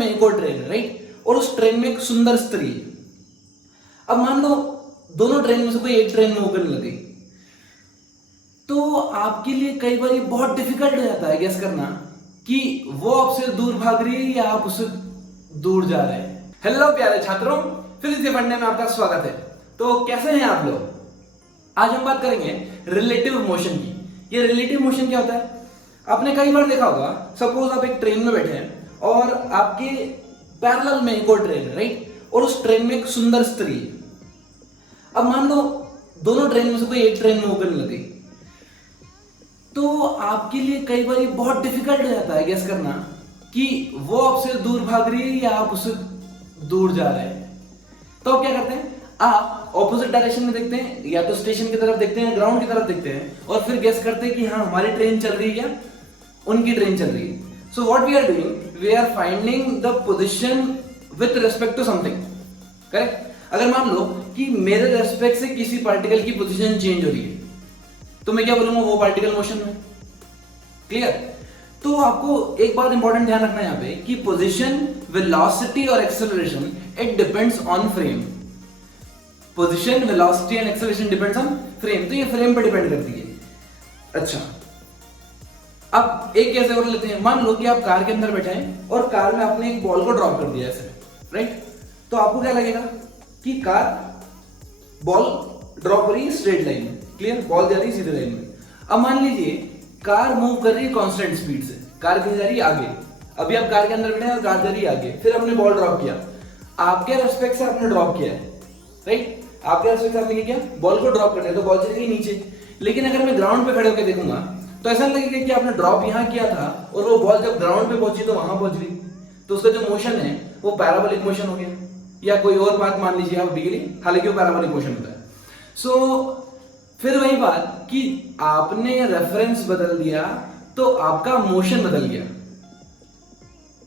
में एक और ट्रेन है, राइट, और उस ट्रेन में एक सुंदर स्त्री है। अब मान लो दोनों ट्रेन में से कोई एक ट्रेन में होकर लग गई, तो आपके लिए कई बार ये बहुत डिफिकल्ट हो जाता है गेस करना कि वो आपसे दूर भाग रही है या आप उससे दूर जा रहे हैं। हेलो प्यारे छात्रों, फिजिक्स पढ़ने में आपका स्वागत है। तो कैसे हैं आप लोग? आज हम बात करेंगे रिलेटिव मोशन की। ये रिलेटिव मोशन क्या होता है? आपने कई बार देखा होगा, सपोज आप एक ट्रेन में बैठे हैं और आपके पैरेलल में एक और ट्रेन है, राइट, और उस ट्रेन में एक सुंदर स्त्री है। अब मान लो दोनों ट्रेन में से कोई एक ट्रेन में होकर लग गई, तो आपके लिए कई बार ये बहुत डिफिकल्ट हो जाता है गेस करना कि वो आपसे दूर भाग रही है या आप उससे दूर जा रहे हैं। तो आप क्या करते हैं? आप ऑपोजिट डायरेक्शन में देखते हैं, या तो स्टेशन की तरफ देखते हैं, ग्राउंड की तरफ देखते हैं, और फिर गेस करते हैं कि हाँ हमारी ट्रेन चल रही है या उनकी ट्रेन चल रही है। So what we are doing, we are finding the position with respect to something, correct? अगर मान लो कि मेरे रेस्पेक्ट से किसी पार्टिकल की पोजीशन चेंज हो रही है, तो मैं क्या बोलूंगा? वो पार्टिकल मोशन में। क्लियर? तो आपको एक बात इंपॉर्टेंट ध्यान रखना है यहाँ पे कि पोजीशन, वेलोसिटी और acceleration it depends on frame. Position, velocity and acceleration depends on frame. तो ये फ्रेम पर डिपेंड करती है। अच्छा, अब एक कैसे और लेते हैं। मान लो कि आप कार के अंदर बैठे हैं और कार में आपने एक बॉल को ड्रॉप कर दिया ऐसे, राइट? तो आपको क्या लगेगा कि कार बॉल ड्रॉप हो रही है स्ट्रेट लाइन में। क्लियर? बॉल जा रही है सीधे लाइन में। अब मान लीजिए कार मूव कर रही है कांस्टेंट स्पीड से, कार कहीं जा रही है आगे। अभी आप कार के अंदर बैठे हैं और कार जा रही है आगे, फिर हमने बॉल ड्रॉप किया, आपके रेस्पेक्ट से आपने ड्रॉप किया है, राइट? आपके रेस्पेक्ट से आपने क्या किया? बॉल को ड्रॉप करना है, तो बॉल चली गई नीचे। लेकिन अगर मैं ग्राउंड पे खड़े होकर देखूंगा तो ऐसा लगेगा कि आपने ड्रॉप यहां किया था और वो बॉल जब ग्राउंड पे पहुंची तो वहां पहुंच गई। तो उसका जो मोशन है वो पैराबोलिक मोशन हो गया, या कोई और बात मान लीजिए आप डिग्री, हालांकि वो पैराबोलिक मोशन होता है। सो फिर वही बात कि आपने रेफरेंस बदल दिया तो आपका मोशन बदल गया,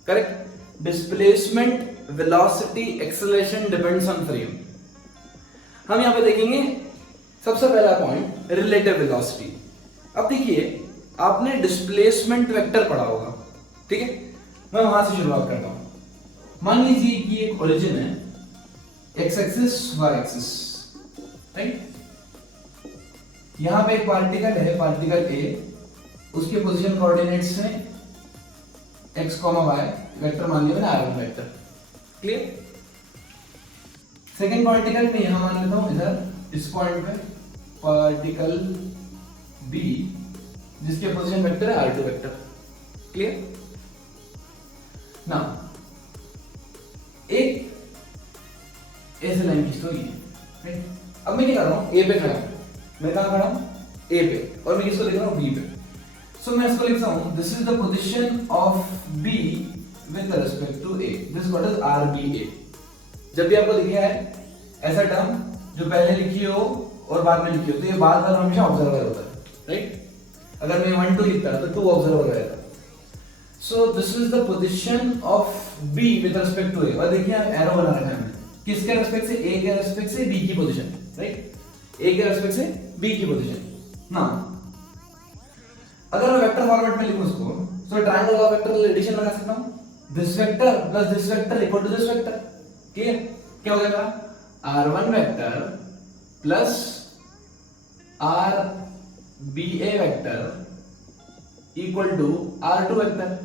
correct? Displacement, velocity, acceleration depends on frame. हम यहां पे देखेंगे सबसे पहला पॉइंट, रिलेटिव वेलोसिटी। अब देखिए, आपने डिस्प्लेसमेंट वेक्टर पढ़ा होगा, ठीक है? मैं वहां से शुरुआत करता हूं। मान लीजिए कि एक ओरिजिन है, x axis, y axis, right? यहां पे एक पार्टिकल है, पार्टिकल ए, उसके पोजीशन कोऑर्डिनेट्स हैं x, y, वेक्टर मान लिया मैंने r1 vector. Clear? Second particle में यहां मान लेता हूं, इधर इस पॉइंट पे पार्टिकल b, जिसके पोजीशन वेक्टर है r2 वेक्टर। क्लियर? ना एक ऐसे लाइन खींच दो ये, राइट? अब मैं क्या कर रहा हूं? ए पे खड़ा हूं। मैं कहां खड़ा हूं? ए पे, और मैं किसको लिख रहा हूं? बी पे। सो मैं इसको लिखता हूं, this is the position of B with respect to A, this what is R B A. जब भी आपको लिखा है ऐसा टर्म जो पहले लिखी हो और बाद में लिखी हो, तो ये बाद में हमेशा ऑब्जर्वर होता है, राइट? अगर मैं 1 2 लिखता तो 2 ऑब्जर्वर रहेगा। So this is the position of B with respect to A. और देखिए एरो बना रखा है हमने, किसके रिस्पेक्ट से? ए के रिस्पेक्ट से बी की पोजीशन, राइट? ए के रिस्पेक्ट से बी की पोजीशन। ना अगर मैं वेक्टर फॉर्मेट में लिखूं उसको, सो ट्रायंगल का वेक्टर एडिशन लगा सकता हूं, this vector plus this vector equal to this vector. Clear? क्या हो जाएगा? r1 vector plus rbA vector equal to r2 vector.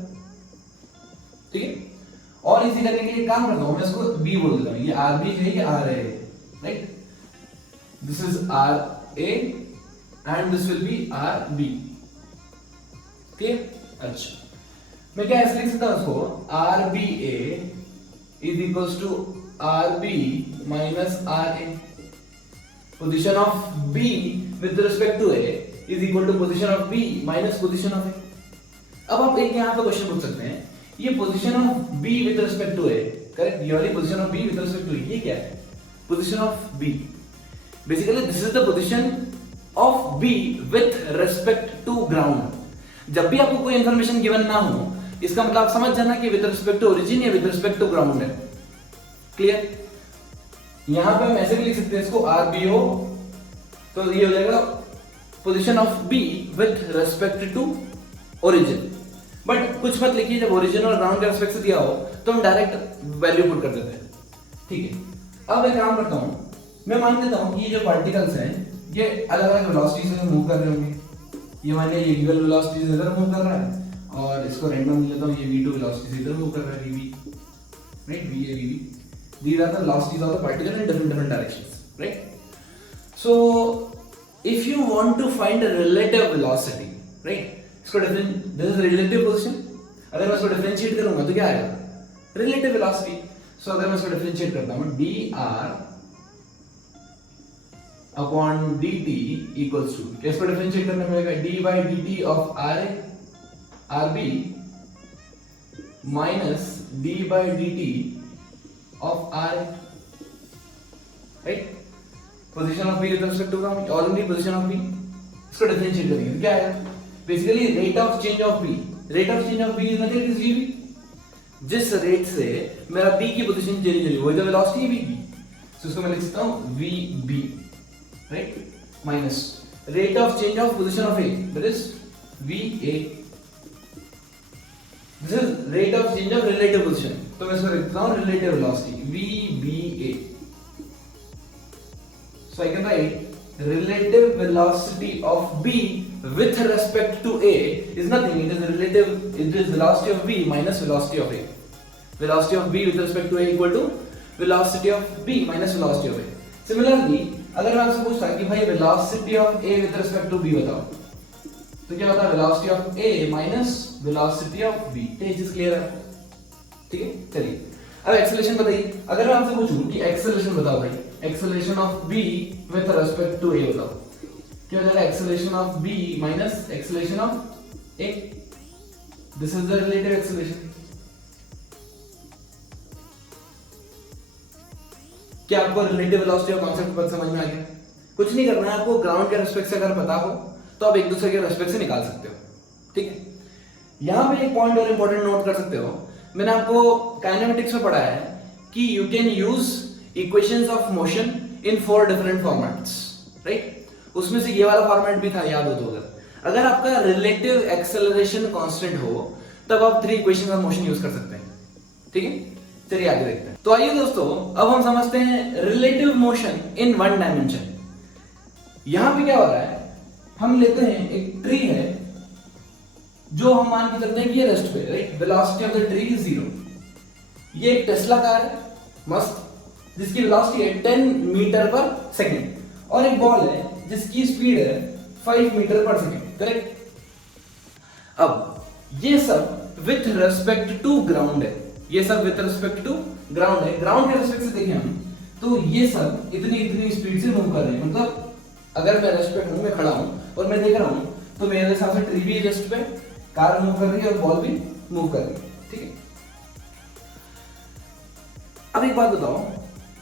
ठीक है? और इसी करने के लिए काम करता हूं, मैं इसको b बोल देता हूं, ये rb है, ये r है, right? This is ra and this will be rb। Clear? अच्छा, मैं क्या ऐसे लिख सकता हूं उसको, RBA is equals to RB minus RA. Position of B with respect to A is equal to position of B minus position of A. अब आप एक यहाँ पे क्वेश्चन पूछ सकते हैं, ये position of B with respect to A, correct? ये वाली position of B with respect to A, ये क्या है? Position of B. Basically this is the position of B with respect to ground. जब भी आपको कोई इंफॉर्मेशन गिवन ना हो, इसका मतलब आप समझ जाना कि विद रिस्पेक्ट टू ओरिजिन या विद रिस्पेक्ट टू ग्राउंड है। क्लियर? यहां पे हम ऐसे भी लिख सकते हैं इसको RBO, तो ये हो जाएगा position of B with respect to origin. But कुछ मत लिखिए, जब ओरिजिन और ग्राउंड के रेस्पेक्ट से दिया हो तो हम डायरेक्ट वैल्यू पुट कर देते हैं, ठीक है। अब एक काम करता हूं, मैं मान लेता हूं कि ये जो पार्टिकल्स हैं ये अलग अलग वेलोसिटी से मूव कर रहे होंगे। ये मान लिया ये v1 वेलोसिटी से इधर मूव कर रहा है और इसको रैंडम लेता हूं, ये v2 वेलोसिटी से इधर मूव कर रहा है, vv, right, va vv। these are the velocities of the particle in different directions, right? So if you want to find a relative velocity, right, इसको this is relative position, अगर मैं इसको differentiate करूंगा तो क्या आएगा, relative velocity। सो अगर मैं इसको डिफरेंशिएट करता हूं, dr upon dt equals to, इसको डिफरेंशिएट करने में आएगा dy dt of rb minus d by dt of r, right, position of b with respect to ground, already position of b, इसको डिफरेंशिएट करेंगे तो क्या आएगा, basically rate of change of b, rate of change of b is nothing is vb, जिस rate से मेरा b की position change होगी वो है वेलोसिटी v की, तो इसको मैं लिख सकता हूं vb, right, minus rate of change of position of a, that is va, this is rate of change of relative position, तो मैं इसको लिखता हूं relative velocity vba। So I can write relative velocity of b with respect to a is nothing, it is relative, it is velocity of b minus velocity of a, velocity of b with respect to a equal to velocity of b minus velocity of a। Similarly अगर मैं आपसे पूछता कि भाई velocity of a with respect to b बताओ, तो क्या होता है velocity of a minus velocity of b, ये चीज क्लियर है, ठीक है। चलिए अब एक्सेलरेशन बताइए, अगर मैं आपसे पूछूं कि एक्सेलरेशन बताओ भाई, acceleration of b with respect to a बताओ, क्या हो जाएगा, acceleration of b minus acceleration of a, this is the relative acceleration. क्या आपको रिलेटिव वेलोसिटी का कांसेप्ट पर समझ में आ गया? कुछ नहीं करना है आपको, ग्राउंड के रेस्पेक्ट से अगर पता हो तो आप एक दूसरे के रेस्पेक्ट से निकाल सकते हो, ठीक है। यहां पे एक पॉइंट और इंपॉर्टेंट नोट कर सकते हो, मैंने आपको काइनेमेटिक्स में पढ़ा है कि you can use equations of motion in 4 different formats, right, उसमें से ये वाला फॉर्मेट भी था, याद हो तो अगर आपका रिलेटिव एक्सेलरेशन कांस्टेंट हो तब आप 3 इक्वेशंस ऑफ मोशन यूज कर सकते हैं, ठीक है। चलिए आगे देखते हैं। तो आइए दोस्तों अब हम समझते हैं रिलेटिव मोशन इन 1 डायमेंशन। यहां पे क्या हो रहा है, हम लेते हैं एक ट्री है जो हम मान के चलते हैं कि ये रेस्ट पे, right, velocity of the tree is 0। ये एक टेस्ला कार है मस्त, जिसकी वेलोसिटी है 10 मीटर पर सेकंड, और एक बॉल है जिसकी स्पीड है 5 मीटर पर सेकंड, करेक्ट। अब ये सब विथ रेस्पेक्ट टू ग्राउंड है, ये सब विथ रेस्पेक्ट टू ग्राउंड है। ग्राउंड के रेस्पेक्ट से देखें हम तो ये सब इतनी स्पीड से मूव कर रहे हैं, मतलब अगर मैं रेस्ट पे हूं, मैं खड़ा हूं और मैं देख रहा हूं तो मेरे हिसाब से ट्री भी रेस्ट पे, कार मूव कर रही है और बॉल भी मूव कर रही है, ठीक है। अब एक बात बताओ,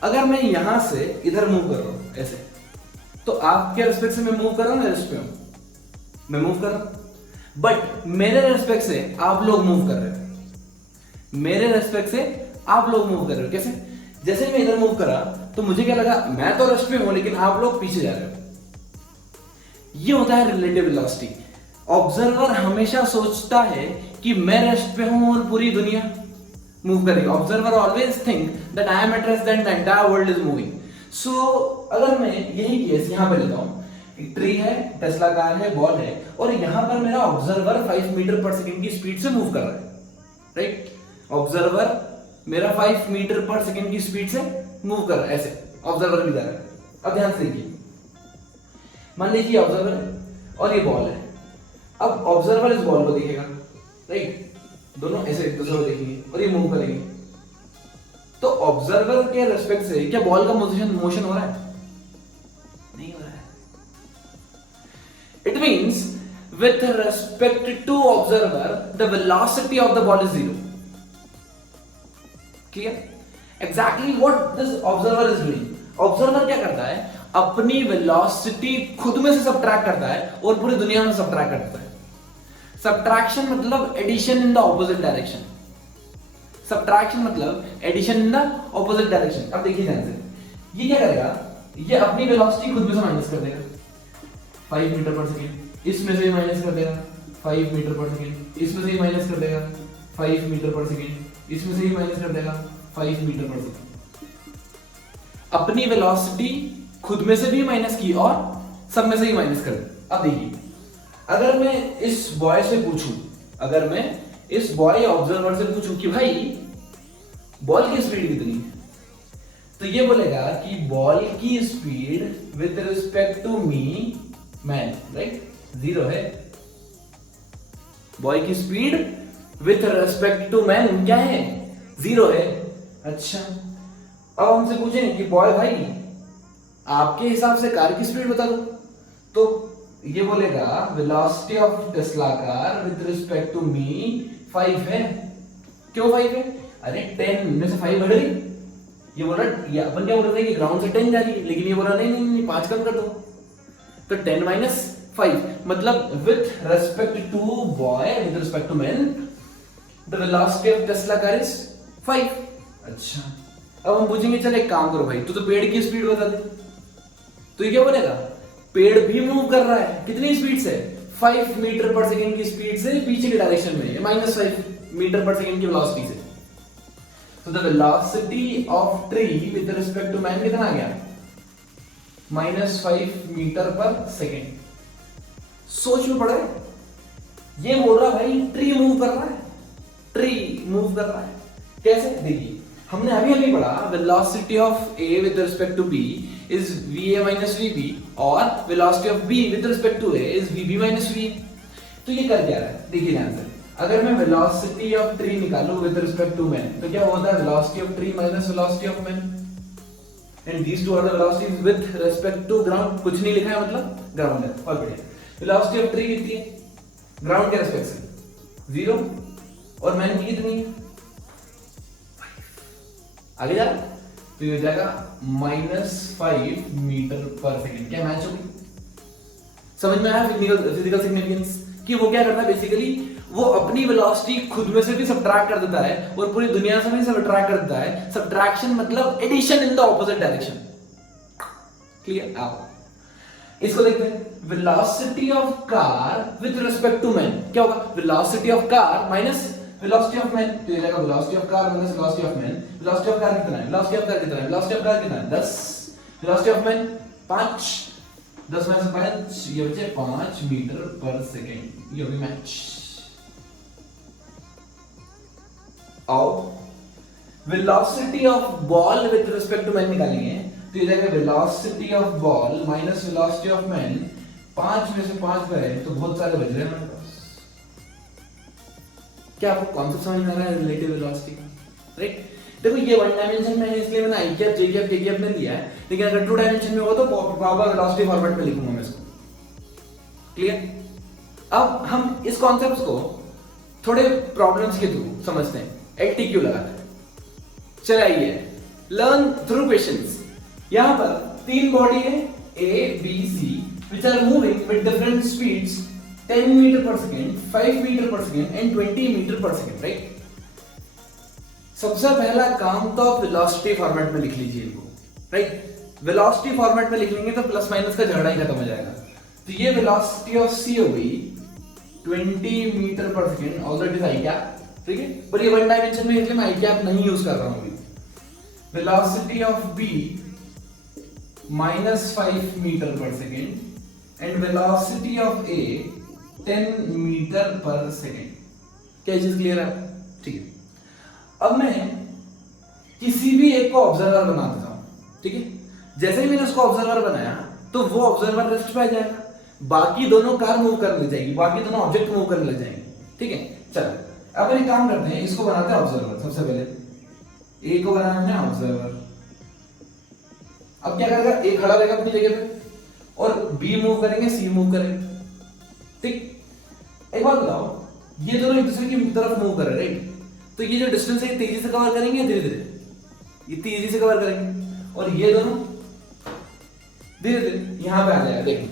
अगर मैं यहां से इधर मूव कर रहा हूं ऐसे, तो आपके रेस्पेक्ट से मैं मूव कर रहा हूं, मैं रेस्ट पे हूं, मैं मूव कर रहा हूं, बट मेरे रेस्पेक्ट से आप लोग मूव कर रहे हो, मेरे रेस्पेक्ट से आप लोग मूव कर रहे हो। कैसे? जैसे मैं इधर मूव करा तो मुझे क्या लगा, मैं तो रेस्ट पे हूं लेकिन आप लोग पीछे जा रहे हो। ये होता है रिलेटिव वेलोसिटी। ऑब्जर्वर हमेशा सोचता है कि मैं रेस्ट पे हूं और पूरी दुनिया मूव कर रही है। Observer always think that I am at rest and the entire world is moving. So अगर मैं यही केस यहां पे लेता हूं, एक ट्री है, टेस्ला कार है, बॉल है, और यहां पर मेरा ऑब्जर्वर 5 मीटर पर सेकंड की स्पीड से मूव कर रहा है, राइट। ऑब्जर्वर मेरा 5 मीटर पर सेकंड की स्पीड से मूव कर रहा है, ऐसे ऑब्जर्वर भी जा रहा है। अब ध्यान से देखिए, मान लीजिए ऑब्जर्वर है और ये बॉल है। अब ऑब्जर्वर इस बॉल को देखेगा, राइट, दोनों ऐसे एक दूसरे को देखेंगे और ये मूव करेंगे। तो ऑब्जर्वर के रेस्पेक्ट से क्या बॉल का मोशन हो रहा है? नहीं हो रहा है। It means with respect to observer the velocity of the ball is 0. Clear? Exactly what this observer is doing. Observer क्या करता है, अपनी वेलोसिटी खुद में से सबट्रैक्ट करता है और पूरी दुनिया में सबट्रैक्ट करता है। सबट्रैक्शन मतलब addition in the opposite direction. Subtraction मतलब addition in the opposite direction. अब देखिए ध्यान से, ये क्या करेगा, ये अपनी वेलोसिटी खुद में से माइनस कर देगा 5 मीटर पर सेकेंड, इसमें से माइनस कर देगा 5 मीटर पर सेकेंड, इसमें से ही माइनस कर देगा 5 मीटर पर सेकेंड, इसमें से ही माइनस कर देगा 5 मीटर पर सेकेंड। अपनी वेलोसिटी खुद में से भी माइनस की और सब में से ही माइनस कर दी। अब देखिए, अगर मैं इस बॉय से पूछूं, अगर मैं इस बॉय ऑब्जर्वर से पूछूं कि भाई बॉल की स्पीड कितनी है, तो ये बोलेगा कि बॉल की speed with respect to me man, right, 0 है। बॉय की speed with respect to man क्या है, 0 है। अच्छा, अब हमसे पूछें कि बॉय भाई आपके हिसाब से कार की स्पीड बता दो, तो ये बोलेगा velocity of Tesla car with respect to me 5 है। क्यों 5 है? अरे 10 में से 5 बढ़ रही, ये बोल रहा, ये अपन क्या बोल रहे हैं कि ग्राउंड से 10 जा रही है, लेकिन ये बोल रहा नहीं 5 कम कर दो, तो 10 माइनस 5 मतलब with respect to boy with respect to man the velocity of Tesla car is 5। अच्छा, अब हम पूछेंगे चल एक काम करो भाई, तू तो पेड़ की स्पीड बता दे, तो ये क्या बोलेगा, पेड़ भी मूव कर रहा है, कितनी स्पीड से, 5 मीटर पर सेकेंड की स्पीड से पीछे की डायरेक्शन में, -5 मीटर पर सेकेंड की वेलोसिटी से। तो the velocity of tree with respect to man कितना आ गया, -5 मीटर पर सेकेंड। सोच में पड़ रहा है, ये बोल रहा भाई ट्री मूव कर रहा है, ट्री मूव कर रहा है कैसे, देखिए हमने अभी पढ़ा velocity of A with respect to B is va minus vb और velocity of b with respect to a is vb minus va। तो ये कर क्या रहा है, देखिए ध्यान से, अगर मैं velocity of tree निकालूं with respect to man तो क्या होता है, velocity of tree minus velocity of man, and these two are the velocities with respect to ground। कुछ नहीं लिखा है मतलब ग्राउंड है, और बढ़िया। velocity of tree कितनी है ग्राउंड के रेस्पेक्ट से, 0, और man की कितनी है, आगे जा रहा, तो ये हो जाएगा -5 मीटर पर सेकेंड। क्या मैच होगी, समझ में आया फिजिकल सिग्निफिकेंस कि वो क्या करता है, बेसिकली वो अपनी वेलोसिटी खुद में से भी सबट्रैक्ट कर देता है और पूरी दुनिया से भी सबट्रैक्ट कर देता है। सबट्रैक्शन मतलब addition in the opposite direction. Clear, आओ इसको देखते हैं। Velocity of car with respect to man क्या होगा, velocity of car minus velocity of man, तो ये जाएगा velocity of car minus velocity of man. Velocity of car कितना है, वेलोसिटी ऑफ कार कितना है, वेलोसिटी ऑफ कार कितना है 10, वेलोसिटी ऑफ मैन 5, 10 में से 5 ये बचे 5 मीटर पर सेकेंड। ये होगी मैच। आओ velocity of ball with respect to man निकालेंगे, तो ये जाएगा velocity of ball minus velocity of man. 5 में से 5 गए तो बहुत सारे बच रहे हैं हमारे पास। क्या आपको कॉन्सेप्ट समझ में आ रहा है रिलेटिव वेलोसिटी का, राइट? देखो ये 1 डायमेंशन में है इसलिए मैंने आई कैप जे कैप के कैप में दिया है, लेकिन अगर 2 डायमेंशन में हो तो प्रॉपर वेलोसिटी फॉर्मेट में लिखूंगा मैं इसको। क्लियर? अब हम इस कॉन्सेप्ट्स को थोड़े प्रॉब्लम्स के थ्रू समझते हैं, एलटीक्यू लगाते हैं। चलिए लर्न थ्रू क्वेश्चंस। यहां पर 3 बॉडी है A B C which are moving with different speeds 10 metre per second, 5 metre per second and 20 metre per second, right? सबसे पहला काम तो आप वेलोसिटी फॉर्मेट में लिख लीजिए इनको, राइट? वेलोसिटी फॉर्मेट में लिख लेंगे तो प्लस माइनस का झगड़ा ही खत्म हो जाएगा। तो ये वेलोसिटी ऑफ सी हो गई 20 metre per second, already I cap, ठीक है? पर ये 1 डायमेंशन में इसलिए मैं आई कैप नहीं यूज कर रहा हूं। Velocity of B -5 metre per second and velocity of A 10 metre per second. क्या चीज क्लियर है? ठीक है। अब मैं किसी भी एक को ऑब्जर्वर बना देता हूं, ठीक है? जैसे ही मैंने उसको ऑब्जर्वर बनाया तो वो ऑब्जर्वर रेस्ट पे आ जाएगा, बाकी दोनों कार मूव करने लग जाएगी, बाकी दोनों ऑब्जेक्ट मूव करने लग जाएंगे, ठीक है? चलो अब एक काम करते हैं, इसको बनाते हैं ऑब्जर्वर। सबसे पहले ए को बनाना है ऑब्जर्वर। अब क्या करेगा, ए खड़ा रहेगा अपनी जगह पे और बी मूव करेंगे, सी मूव करेंगे, ठीक? एक बात बताओ, ये दोनों एक दूसरे की तरफ मूव कर रहे हैं, राइट? तो ये जो डिस्टेंस है तेजी से कवर करेंगे, धीरे धीरे ये तेजी से कवर करेंगे, और ये दोनों धीरे धीरे यहां पे आ जाएगा। देखिए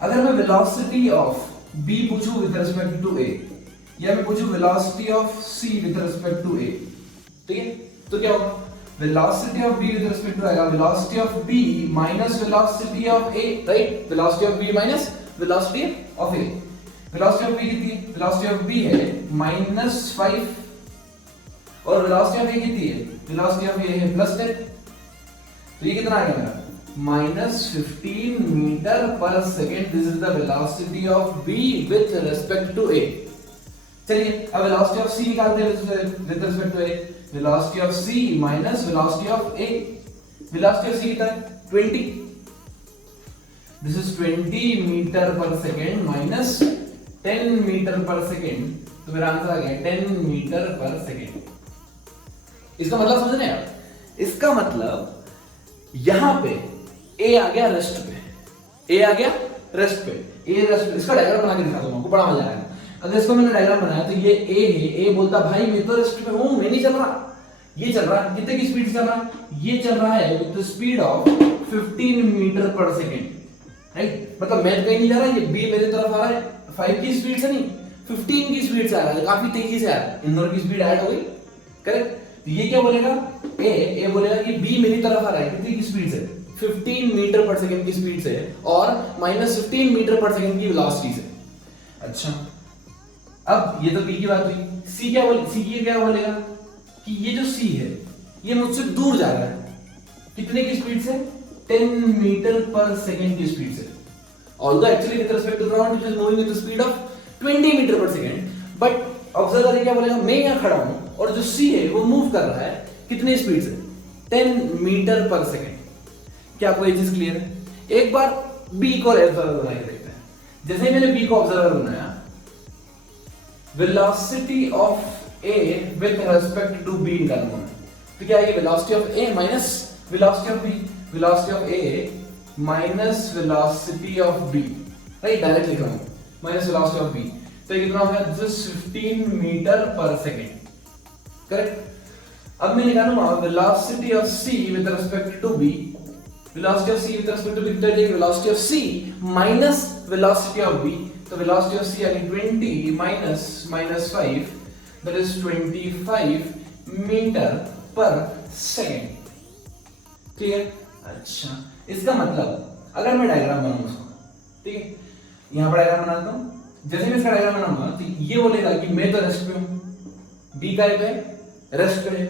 अगर मैं वेलोसिटी ऑफ बी पूछूं विद रिस्पेक्ट टू ए, या मैं पूछूं velocity of C with respect to A, ठीक है? तो क्या होगा, velocity of B with respect to आएगा velocity of B minus velocity of A, right? Velocity of B minus velocity of A. Velocity of v कितनी है? Velocity of v है -5 और वेलोसिटी ऑफ a कितनी है? वेलोसिटी ऑफ a है +10। तो ये कितना आ गया मेरा? -15 metre per second. This is the velocity of v with respect to a। चलिए अब वेलोसिटी ऑफ c निकालते हैं with respect to a। Velocity of c minus velocity of a। Velocity of c कितना है? 20। This is 20 metre per second minus 10 metre per second. तो मेरा answer आ गया 10 metre per second. इसका मतलब समझ रहे हैं आप? इसका मतलब यहां पे a आ गया रेस्ट पे, a आ गया रेस्ट पे, a रेस्ट पे। इसका डायग्राम बना के दिखा दूंगा आपको, बड़ा मजा आएगा। अगर इसको मैंने डायग्राम बनाया तो ये a है, a बोलता भाई मैं तो रेस्ट पे हूं, मैं नहीं चल रहा। ये चल रहा है कितने की स्पीड से चल रहा है? ये चल रहा है with the speed of 15 metre per second, right? मतलब मैं कहीं नहीं जा रहा, ये b मेरे तरफ आ रहा है 5 की स्पीड से नहीं 15 की स्पीड से आ रहा है, काफी तेजी से आ रहा है। इन दोनों की स्पीड ऐड हो गई, करेक्ट? तो ये क्या बोलेगा? a बोलेगा कि b मेरी तरफ आ रहा है कितनी की स्पीड से? 15 मीटर पर सेकंड की स्पीड से और -15 मीटर पर सेकंड की वेलोसिटी से। अच्छा, अब ये तो b की बात हुई। c क्या बोलेगा कि ये जो c है ये मुझसे दूर जा रहा है कितने की स्पीड से? 10 मीटर पर सेकंड की स्पीड से। Although actually with respect to ground it is moving with the speed of 20 metre per second, but observer क्या बोलेगा? मैं यहां खड़ा हूं और जो c है वो मूव कर रहा है कितनी स्पीड से? 10 मीटर पर सेकंड। क्या आपको ये चीज क्लियर है? एक बार b को ऑब्जर्वर बना के देखते हैं। जैसे ही मैंने b को ऑब्जर्वर बनाया, velocity of a with respect to b निकालूंगा मैं। तो क्या है? Velocity of a minus velocity of b, velocity of a minus velocity of b, right? Direct लिख रहा हूं माइनस वेलोसिटी ऑफ b। तो ये कितना हो गया? This is 15 metre per second, correct? अब मैं निकालूंगा velocity of c with respect to b। Velocity of c with respect to b तो ये velocity of c minus velocity of b। तो वेलोसिटी ऑफ c आ गई 20 minus -5, that is 25 metre per second. Clear? अच्छा, इसका मतलब अगर मैं डायग्राम बनाऊं उसको, ठीक है, यहां पर डायग्राम बनाता हूं। जैसे मैं इसका डायग्राम बनाऊंगा तो ये बोलेगा कि मैं तो रेस्ट पे हूं, b का पे रेस्ट पे है।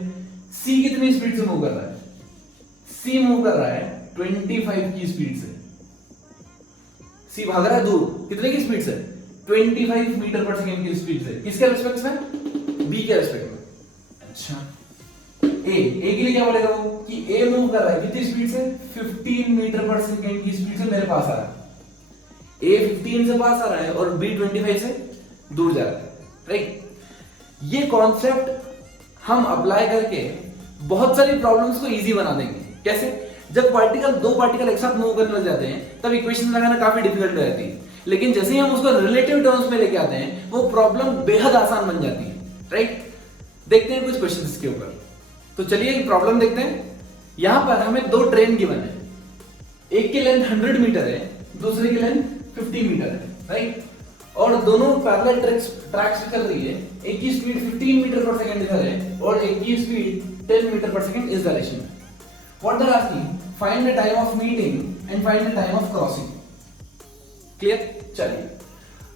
c कितनी स्पीड से मूव कर रहा है? c मूव कर रहा है 25 की स्पीड से। c भाग रहा है दूर कितने की स्पीड से? 25 मीटर पर सेकंड की स्पीड से। किसके रिस्पेक्ट में? b के रिस्पेक्ट में। अच्छा, a के लिए क्या बोलेगा वो कि a मूव कर रहा है कितनी स्पीड से? 15 मीटर पर सेकंड की स्पीड से मेरे पास आ रहा है। a 15 से पास आ रहा है और b 25 से दूर जा रहा है, राइट? ये कॉन्सेप्ट हम अप्लाई करके बहुत सारी प्रॉब्लम्स को इजी बना देंगे। कैसे? जब दो पार्टिकल एक साथ मूव करने लग जाते हैं तब इक्वेशन लगाना काफी डिफिकल्ट हो जाती है, लेकिन जैसे ही हम उसको रिलेटिव टर्म्स में लेके आते हैं वो प्रॉब्लम बेहद आसान बन जाती है, राइट? देखते हैं कुछ क्वेश्चन इसके ऊपर। तो चलिए एक प्रॉब्लम देखते हैं। यहां पर हमें दो ट्रेन गिवन है, एक की लेंथ 100 मीटर है, दूसरे की लेंथ 50 मीटर है, राइट? और दोनों पैरेलल ट्रैक्स पे चल रही है। एक की स्पीड 15 मीटर पर सेकंड इधर है और एक की स्पीड 10 मीटर पर सेकंड इस डायरेक्शन में। What they are asking? Find the time of meeting and find the time of crossing. Clear? चलिए,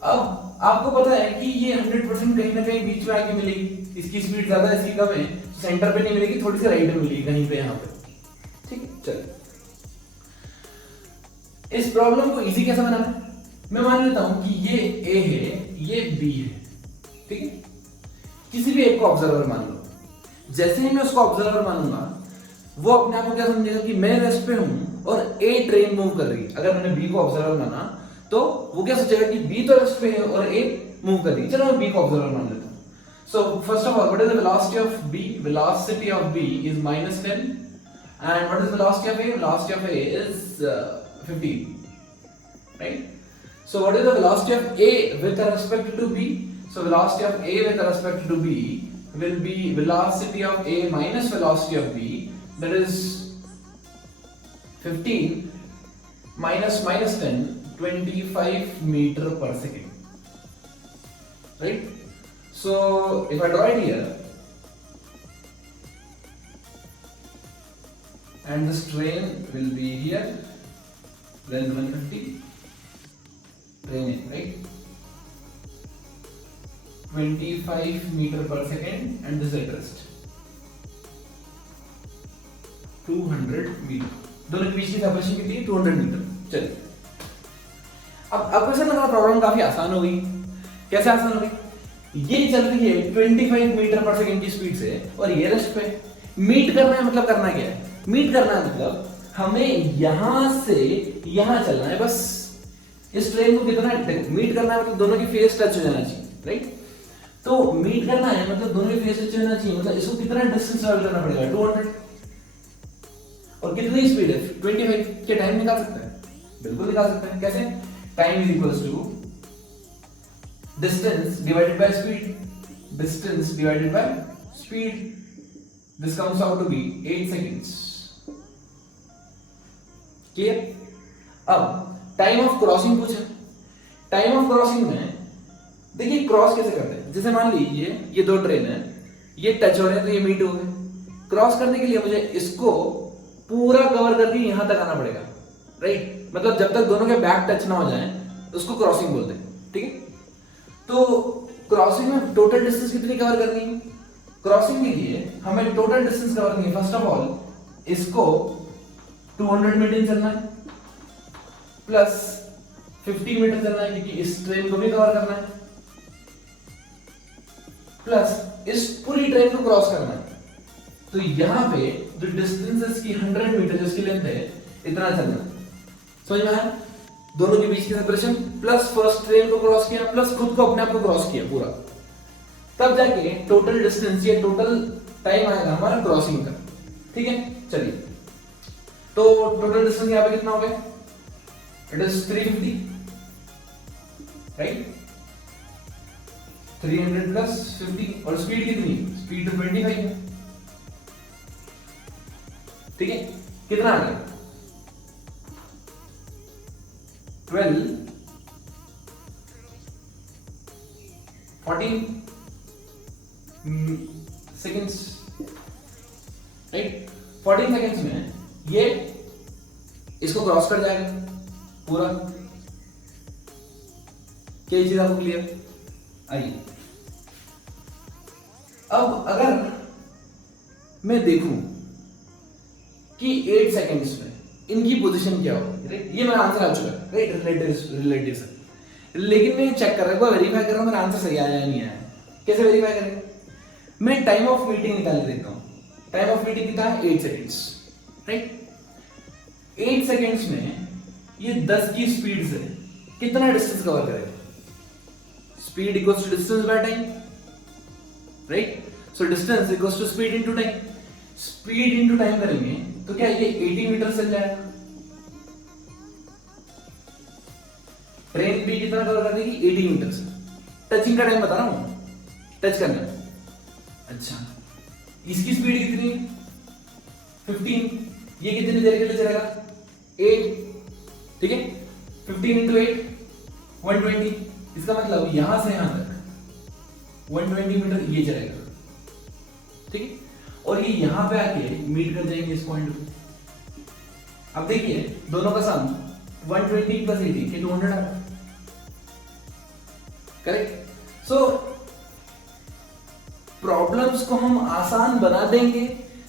अब आपको पता है कि ये 100% कहीं ना कहीं बीच में आके मिलेगी। इसकी स्पीड ज्यादा है, इसकी कम है, सेंटर पे नहीं मिलेगी, थोड़ी सी राइट में मिलेगी कहीं पे, यहां पे। ठीक है, चलिए इस प्रॉब्लम को इजी कैसे बनाना है? मैं मान लेता हूं कि ये A है, ये B है, ठीक है? किसी भी एक को ऑब्जर्वर मान लो। जैसे ही मैं उसको ऑब्जर्वर मानूंगा वो अपने आप को क्या समझेगा कि मैं रेस्ट पे हूं और A ट्रेन मूव कर रही है। अगर मैंने B को ऑब्जर्वर माना तो वो क्या सोचेगा कि B तो रेस्ट पे है और A मूव कर रही है। चलो मैं B को ऑब्जर्वर मान लेता हूं। So first of all, what is the velocity of B? Velocity of B is -10, and what is the velocity of A? Velocity of A is 15, right? So what is the velocity of A with respect to B? So velocity of A with respect to B will be velocity of A minus velocity of B, that is 15 minus 10, 25 meter per second, right? So if I draw it here, and this train will be here, length 150, train in, right? 25 metre per second and this at rest 200 metre, दोनों के बीच की separation कितनी है 200 metre. चलिए अब question लगा, problem काफी आसान हो गई। कैसे आसान हो गई? ये चल रही है 25 मीटर पर सेकेंड की स्पीड से और ये रेस्ट पे। मीट करना है मतलब करना क्या है? मीट करना है मतलब हमें यहां से यहां चलना है बस। इस ट्रेन को कितना मीट करना है मतलब दोनों की फेस टच हो जाना चाहिए, राइट? तो मीट करना है मतलब दोनों की फेस टच होना चाहिए, मतलब इसको कितना डिस्टेंस ट्रैवल करना पड़ेगा 200। और कितनी स्पीड है 25 के टाइम निकाल सकता है? बिल्कुल निकाल सकता है। कैसे? Time is equals to distance divided by speed. Distance divided by speed, this comes out to be 8 seconds. Clear? अब टाइम ऑफ क्रॉसिंग पूछा। टाइम ऑफ क्रॉसिंग में देखिए क्रॉस कैसे करते हैं। जैसे मान लीजिए ये दो ट्रेन है, ये टच हो रहे हैं तो ये मीट हो गए। क्रॉस करने के लिए मुझे इसको पूरा कवर करके यहां तक आना पड़ेगा, राइट? मतलब जब तक दोनों के बैक टच ना हो जाए उसको क्रॉसिंग बोलते हैं, ठीक है? तो क्रॉसिंग में टोटल डिस्टेंस कितनी कवर करनी है? क्रॉसिंग के लिए हमें टोटल डिस्टेंस कवर करनी है। फर्स्ट ऑफ ऑल इसको 200 मीटर चलना है प्लस 50 मीटर चलना है क्योंकि इस ट्रेन को भी कवर करना है, प्लस इस पूरी ट्रेन को क्रॉस करना है। तो यहां पे जो डिस्टेंस है इसकी 100 मीटर जिसकी लेंथ है इतना चलना है। समझ में आया? दोनों के बीच की सेपरेशन प्लस फर्स्ट ट्रेन को क्रॉस किया प्लस खुद को अपने आप को क्रॉस किया पूरा, तब जाके टोटल डिस्टेंस या टोटल टाइम आएगा हमारा क्रॉसिंग का, ठीक है? चलिए तो टोटल डिस्टेंस यहां पे कितना हो गया? It is 350, right? 300 प्लस 50 और स्पीड कितनी? स्पीड 25 है, ठीक है? कितना आ गया? 12 14 सेकेंड्स, राइट? 14 सेकेंड्स में ये इसको क्रॉस कर जाएगा पूरा। क्या चीज आपको क्लियर? आइए अब अगर मैं देखूं कि 8 सेकेंड्स में इनकी पोजीशन क्या होगी, राइट? ये मेरा आंसर आ चुका है, राइट? रिलेटिव से। लेकिन मैं चेक कर रहा हूं, वेरीफाई कर रहा हूं मेरा आंसर सही आया या नहीं आया। कैसे वेरीफाई करेंगे? मैं टाइम ऑफ मीटिंग निकाल देता हूं। टाइम ऑफ मीटिंग कितना है? 8 सेकेंड्स, राइट? 8 सेकेंड्स में ये 10 की स्पीड से कितना डिस्टेंस कवर करेगा? Speed equals to distance by time, right? So distance equals to speed into time. Speed into time करेंगे तो क्या ये 80 मीटर चल जाएगा। ट्रेन भी कितना कवर कर देगी? 80 मीटर से। टचिंग का टाइम बता रहा हूं, टच करना। अच्छा इसकी स्पीड कितनी है? 15। ये कितनी देर के लिए चलेगा? 8, ठीक है? 15 इंटू 8 120। इसका मतलब यहां से यहां तक 120 मीटर ये चलेगा, ठीक है? और ये यहां पे आके मीट कर जाएंगे इस पॉइंट पे। अब देखिए दोनों का सम 120 प्लस 80 ये 200 है, करेक्ट? सो प्रॉब्लम्स को हम आसान बना देंगे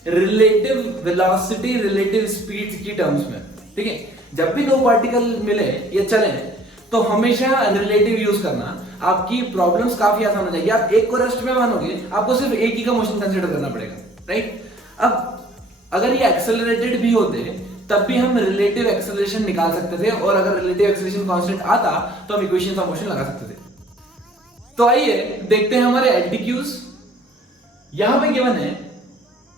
रिलेटिव वेलोसिटी रिलेटिव स्पीड की टर्म्स में, ठीक है? जब भी दो पार्टिकल मिले या चले तो हमेशा रिलेटिव यूज करना, आपकी प्रॉब्लम्स काफी आसान हो जाएगी। आप एक को रेस्ट में मानोगे, आपको सिर्फ एक ही का मोशन कंसीडर करना पड़ेगा, राइट? अब अगर ये एक्सेलरेटेड भी होते तब भी हम रिलेटिव एक्सेलरेशन निकाल सकते थे, और अगर रिलेटिव एक्सेलरेशन कांस्टेंट आता तो हम इक्वेशंस ऑफ मोशन लगा सकते थे। तो आइए देखते हैं हमारे एलटीक्यूज। यहां पे गिवन है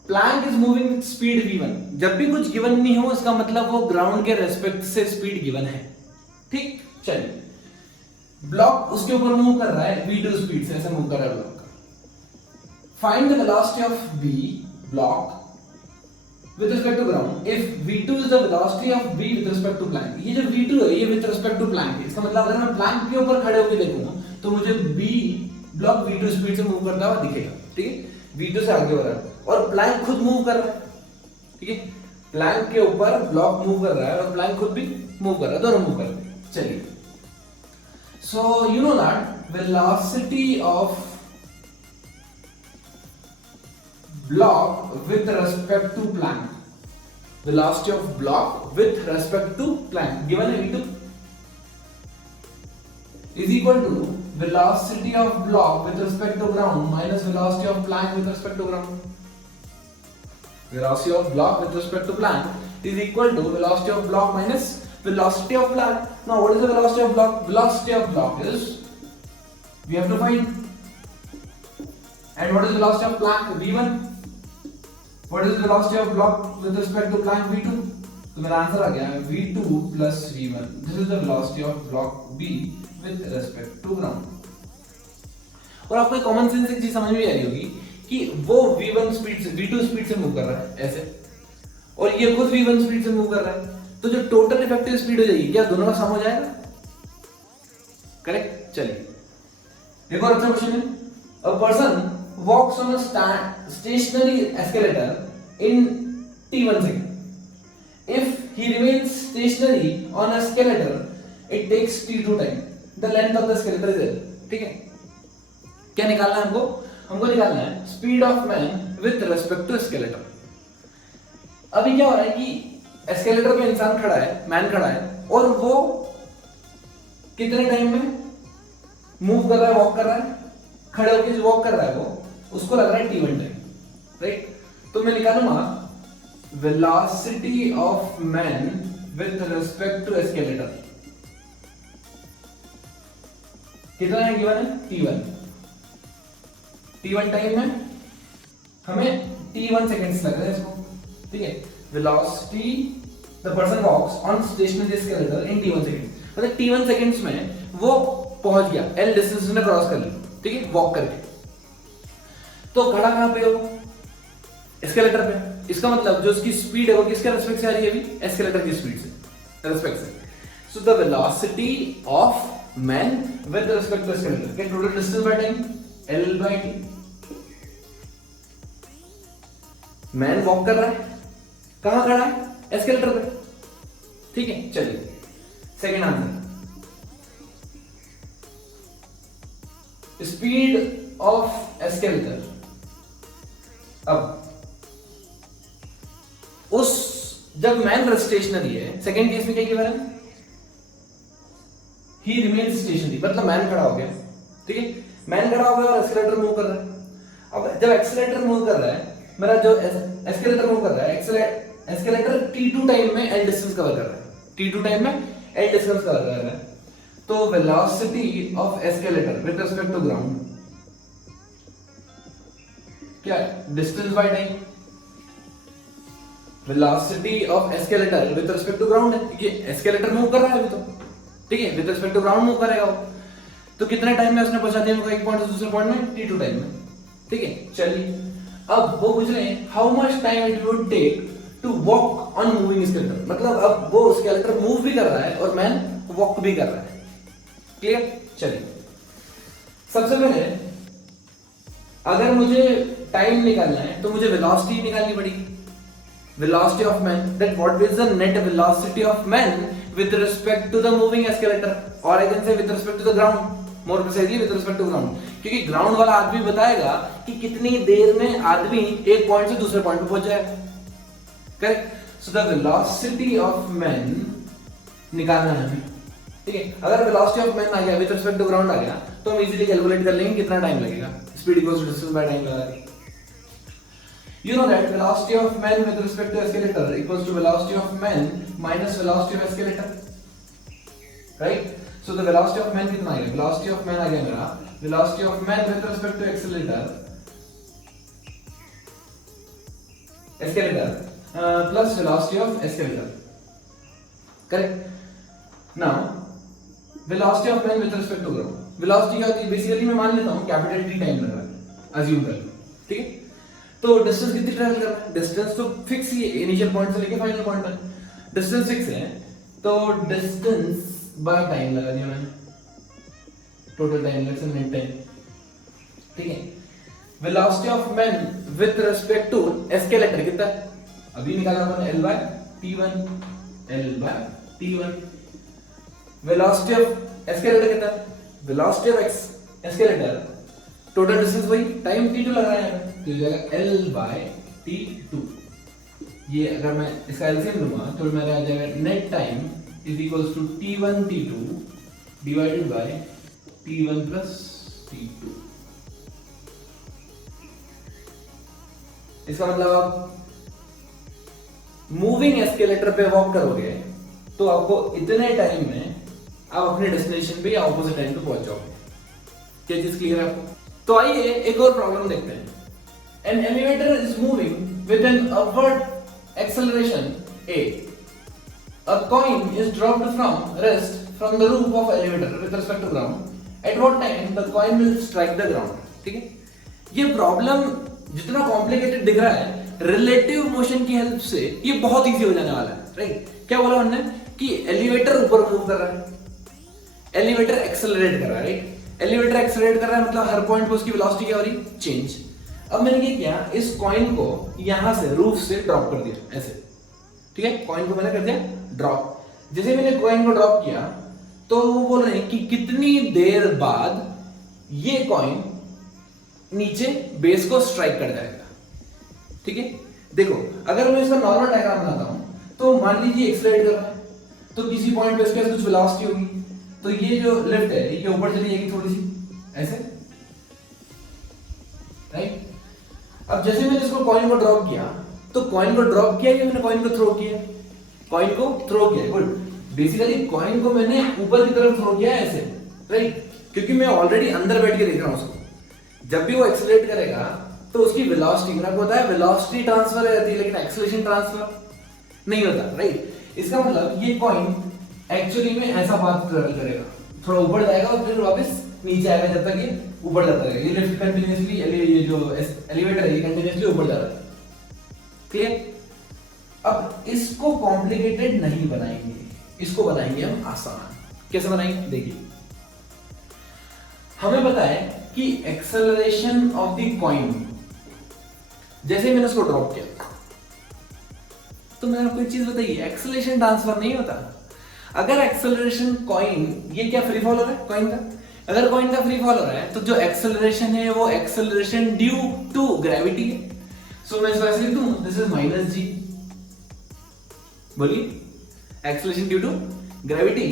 plank is moving with speed v1। जब भी कुछ गिवन नहीं हो इसका मतलब वो ग्राउंड के रेस्पेक्ट से स्पीड गिवन है, ठीक? चलिए ब्लॉक उसके ऊपर मूव कर रहा है v2 स्पीड से, ऐसे मूव कर रहा है ब्लॉक का। Find the velocity of b block with respect to ground if v2 is the velocity of b with respect to plank। ये जो v2 है ये with respect to plank है। इसका मतलब अगर मैं plank के ऊपर खड़े होकर देखूंगा तो मुझे b ब्लॉक v2 स्पीड से मूव करता हुआ दिखेगा, ठीक है? v2 से आगे हो रहा है और प्लैंक खुद मूव कर रहा है, ठीक है? प्लैंक के ऊपर ब्लॉक मूव कर रहा है और प्लैंक खुद भी मूव कर रहा है, दोनों मूव कर रहे हैं। चलिए so you know that velocity of block with respect to Planck. Velocity of block with respect to Planck given है v2 is equal to velocity of block with respect to ground minus velocity of Planck with respect to ground. Velocity of block with respect to Planck is equal to velocity of block minus velocity of Planck. Now what is the velocity of block? Velocity of block is, we have to find. And what is the velocity of Planck? v1. What is the velocity of block with respect to Planck? v2. तो मेरा answer आ गया v2 plus v1. This is the velocity of block B with respect to ground. और आपको common sense एक चीज समझ में आ रही होगी कि वो v1 स्पीड से v2 स्पीड से मूव कर रहा है ऐसे, और ये खुद v1 स्पीड से मूव कर रहा है, तो जो टोटल इफेक्टिव स्पीड हो जाएगी क्या दोनों का सम हो जाएगा? करेक्ट. चलिए देखो अच्छा क्वेश्चन है. A person walks on a stationary escalator in t1 second. If he remains stationary on escalator, it takes t2 time. The length of the escalator is L. ठीक है. क्या निकालना है हमको? हमको निकालना है speed of man with respect to escalator. अभी क्या हो रहा है कि एस्केलेटर पे इंसान खड़ा है, मैन खड़ा है, और वो कितने टाइम में मूव कर रहा है, वॉक कर रहा है, खड़े होकर जो वॉक कर रहा है वो, उसको लग रहा है t1 टाइम. राइट. तो मैं निकालूंगा velocity of man with respect to escalator. कितना है गिवन है? t1. t1 टाइम में हमें t1 सेकंड्स लग रहे हैं इसको. ठीक है. Velocity the person walks on stationary escalator in t1 seconds. मतलब t1 सेकंड्स में वो पहुंच गया, l डिस्टेंस ने क्रॉस कर ली. ठीक है, वॉक करके. तो खड़ा कहां पे हो? एस्केलेटर पे. इसका मतलब जो उसकी स्पीड है वो किसके रेस्पेक्ट से आ रही है? अभी एस्केलेटर की स्पीड से रेस्पेक्ट से. So the velocity of man with respect to escalator के total distance by time l by t. Man walk कर रहा है, कहां खड़ा है? एस्केलेटर पे. ठीक है. चलिए second answer. Speed of escalator. अब उस जब मैन स्टेशनरी है, सेकंड केस में क्या गिवन है? ही रिमेन्स स्टेशनरी, मतलब मैन खड़ा हो गया. ठीक है. मैन खड़ा हो गया और एस्केलेटर मूव कर रहा है. अब जब एक्सेलेरेटर मूव कर रहा है, मेरा जो एस्केलेटर मूव कर रहा है, एस्केलेटर t2 टाइम में l डिस्टेंस कवर कर रहा है. t2 टाइम में l डिस्टेंस कवर कर रहा है. तो velocity of escalator with respect to ground क्या है? Distance by time. Velocity of escalator with respect to ground है, क्योंकि एस्केलेटर मूव कर रहा है अभी तो. ठीक है. With respect to ground move करेगा वो. तो कितने टाइम में उसने पहुंचा दिया हमको एक पॉइंट से दूसरे पॉइंट में? t2 टाइम में. ठीक है. चलिए अब वो पूछ रहे हैं how much time it would take to walk on moving escalator. मतलब अब वो एस्केलेटर मूव भी कर रहा है और मैन वॉक भी कर रहा है. क्लियर. चलिए सबसे पहले अगर मुझे टाइम निकालना है तो मुझे वेलोसिटी निकालनी पड़ेगी. Velocity of man, that what is the net velocity of man with respect to the moving escalator, और I can say with respect to the ground, more precisely with respect to ground, क्योंकि ground वाला आदमी बताएगा कि कितनी देर में आदमी एक पॉइंट से दूसरे पॉइंट पे पहुंच जाएगा. Correct. So the velocity of man निकालना है हमें. ठीक है. अगर वेलोसिटी ऑफ मैन आ गया विद रिस्पेक्ट टू ग्राउंड आ गया तो हम इजीली कैलकुलेट कर लेंगे कितना टाइम लगेगा. Speed equals to distance by time लगा के. You know that velocity of man with respect to escalator equals to velocity of man minus velocity of escalator, right? So the velocity of man कितना आएगा? Velocity of man आ गया मेरा velocity of man with respect to escalator plus velocity of escalator, correct? Now velocity of man with respect to ground. Velocity क्या होती है? Basically मैं मान लेता हूँ कैपिटल T टाइम लग रहा है, अज्यूम कर लो. ठीक है. तो डिस्टेंस कितनी ट्रैवल करना है? डिस्टेंस तो फिक्स ही है, इनिशियल पॉइंट से लेके फाइनल पॉइंट तक डिस्टेंस फिक्स है. तो डिस्टेंस बाय टाइम लगा दिया मैंने, total time let's say net time. ठीक है. Velocity of man with respect to escalator कितना है? अभी निकाला हमने l by t1. Velocity of escalator कितना है? Velocity of escalator total distance वही टाइम t2 लगा रहा है. तो ये जाएगा L बाय T2। ये अगर मैं इसका एलसीएम लूंगा तो मेरा आ जाएगा net time is equals to T1 T2 divided by T1 plus T2। इसका मतलब आप मूविंग एस्केलेटर पे वॉक करोगे तो आपको इतने टाइम में आप अपने डेस्टिनेशन पे या ऑपोजिट टाइम पे पहुंच जाओगे। क्या चीज क्लियर है आपको? तो आइए एक और प्रॉब्लम देखते हैं। An elevator is moving with an upward acceleration a. A coin is dropped from the roof of elevator with respect to ground. At what time the coin will strike the ground? ठीक है, ये problem जितना complicated दिख रहा है relative motion की help से ये बहुत इजी हो जाने वाला है, राइट? क्या बोला हमने कि एलिवेटर ऊपर मूव कर रहा है, एलिवेटर एक्सेलरेट कर रहा है, राइट? एलिवेटर एक्सेलरेट कर रहा है मतलब हर पॉइंट पे उसकी वेलोसिटी क्या हो रही? चेंज। अब मैंने क्या किया, इस कॉइन को यहां से रूफ से ड्रॉप कर दिया ऐसे, ठीक है? कॉइन को मैंने कर दिया ड्रॉप। जैसे मैंने कॉइन को ड्रॉप किया तो वो बोल रहे हैं कि कितनी देर बाद ये कॉइन नीचे बेस को स्ट्राइक कर जाएगा, ठीक है? देखो अगर मैं इसका नॉर्मल डायग्राम बनाता हूं तो मान लीजिए एक्सेलरेट कर रहा है तो किसी पॉइंट पे इसके कुछ वेलोसिटी होगी, तो ये जो लिफ्ट है ये ऊपर चली जाएगी थोड़ी सी ऐसे, राइट? अब जैसे मैंने इसको कॉइन को ड्रॉप किया तो कॉइन को ड्रॉप किया या मैंने कॉइन को थ्रो किया? कॉइन को थ्रो किया, गुड। बेसिकली कॉइन को मैंने ऊपर की तरफ थ्रो किया ऐसे, राइट? क्योंकि मैं ऑलरेडी अंदर बैठ के देख रहा हूं उसको। जब भी वो एक्सेलरेट करेगा तो उसकी वेलोसिटी, मेरे को पता है वेलोसिटी ट्रांसफर हो जाती है लेकिन एक्सेलरेशन ट्रांसफर नहीं होता, राइट? इसका मतलब ये कॉइन एक्चुअली में ऐसा पाथ ट्रेवल करेगा, थोड़ा ऊपर जाएगा और फिर वापस नीचे आएगा जब तक ये ऊपर जाता रहेगा। ये लिफ्ट कंटिन्यूअसली, ये जो एलिवेटर है ये कंटिन्यूअसली ऊपर जा रहा है, क्लियर? अब इसको कॉम्प्लिकेटेड नहीं बनाएंगे, इसको बनाएंगे हम आसान। कैसे बनाएंगे? देखिए, हमें पता है कि एक्सेलरेशन ऑफ द कॉइन, जैसे मैंने उसको ड्रॉप किया तो मैंने आपको एक चीज बताई, एक्सेलरेशन ट्रांसफर नहीं होता। अगर एक्सेलरेशन कॉइन, ये क्या फ्री फॉल हो रहा है कॉइन का? अगर कॉइन का फ्री फॉल हो रहा है तो जो एक्सेलरेशन है वो एक्सेलरेशन ड्यू टू ग्रेविटी है। सो मैं इसको ऐसे लिख दूं, दिस इज माइनस जी। बोलिए, acceleration due to gravity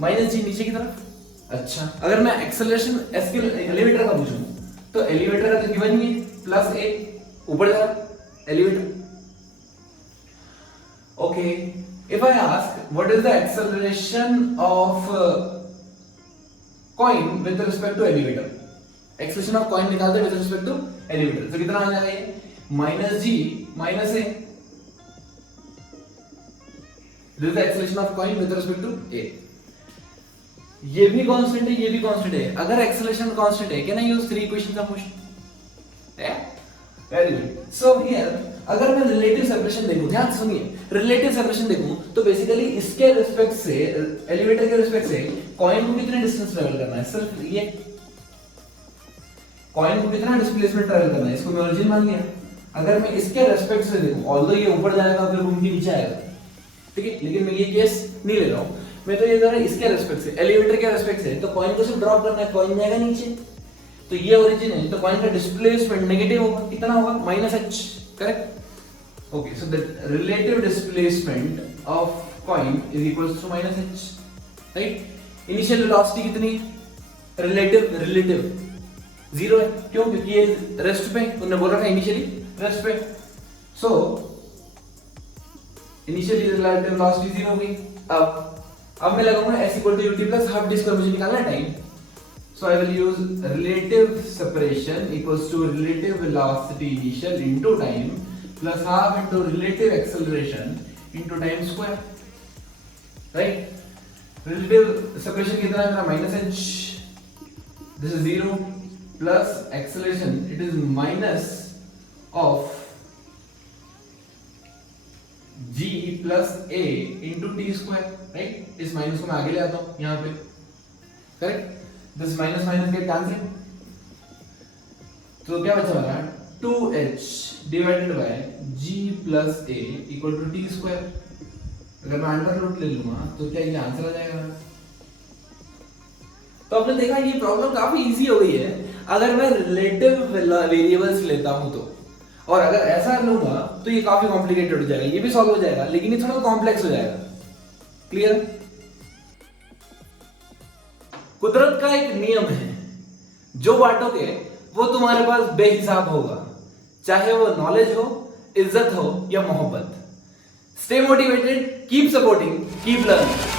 minus G नीचे की तरफ। अच्छा, अगर मैं एक्सेलरेशन एलिवेटर का पूछूं तो एलिवेटर का तो गिवन ही है, प्लस ए, ऊपर जा रहा elevator. Okay, if I ask what is the acceleration of coin with respect to elevator, acceleration of coin निकालते हैं विद रिस्पेक्ट टू एलिवेटर, तो कितना आ जाएगा ये? Minus G minus A. This is the acceleration of coin with respect to A. ये भी constant है, ये भी कांस्टेंट है। अगर एक्सेलरेशन कांस्टेंट है, can I use three equations of motion? Very good. So here अगर मैं रिलेटिव सेपरेशन देखूं, ध्यान से सुनिए, रिलेटिव सेपरेशन देखूं तो बेसिकली इसके रिस्पेक्ट से, एलिवेटर के रिस्पेक्ट से कॉइन को कितने डिस्टेंस ट्रैवल करना है? सिर्फ ये कॉइन को कितना डिस्प्लेसमेंट ट्रैवल करना है, इसको मैं ओरिजिन मान लिया। अगर मैं इसके रिस्पेक्ट से देखूं, ऑल्दो ये ऊपर जाएगा फिर घूम के नीचे आएगा, ठीक है, लेकिन मैं ये केस नहीं ले रहा हूं, मैं तो ये कर रहा हूं इसके रिस्पेक्ट से, एलिवेटर के रिस्पेक्ट से। तो कॉइन को सिर्फ ड्रॉप करना है, कॉइन जाएगा नीचे, तो ये ओरिजिन है, तो कॉइन का डिस्प्लेसमेंट नेगेटिव होगा, कितना होगा? Minus H, correct? Okay, so the relative displacement of coin is equals to minus H, right? Initial velocity कितनी है? रिलेटिव जीरो है, क्यों? क्योंकि ये रेस्ट पे, तुमने बोला था इनिशियली रेस्ट पे, so initially relative velocity zero होगी। अब मैं लगाऊंगा s equal to ut plus half D square, मुझे निकालना है time, so I will use relative separation equals to relative velocity initial into time plus half into relative acceleration into time square, right? Relative separation कितना है मेरा? minus h, this is 0 plus acceleration, it is minus of g plus a into t square, right? इस minus को मैं आगे ले आता हूं यहां पे, correct? This minus minus get cancel, तो क्या बचा हमारा? 2h divided by g plus a equal to t square. अगर मैं अंडर रूट ले लूंगा तो क्या ये आंसर आ जाएगा? तो आपने देखा ये प्रॉब्लम काफी इजी हो गई है अगर मैं रिलेटिव वेरिएबल्स लेता हूं तो। और अगर ऐसा लूंगा तो ये काफी कॉम्प्लिकेटेड हो जाएगा, ये भी सॉल्व हो जाएगा लेकिन ये थोड़ा कॉम्प्लेक्स हो जाएगा। क्लियर? कुदरत का एक नियम है, जो बांटोगे वो तुम्हारे पास बेहिसाब होगा, चाहे वो नॉलेज हो, इज्जत हो या मोहब्बत। Stay motivated, keep supporting, keep learning.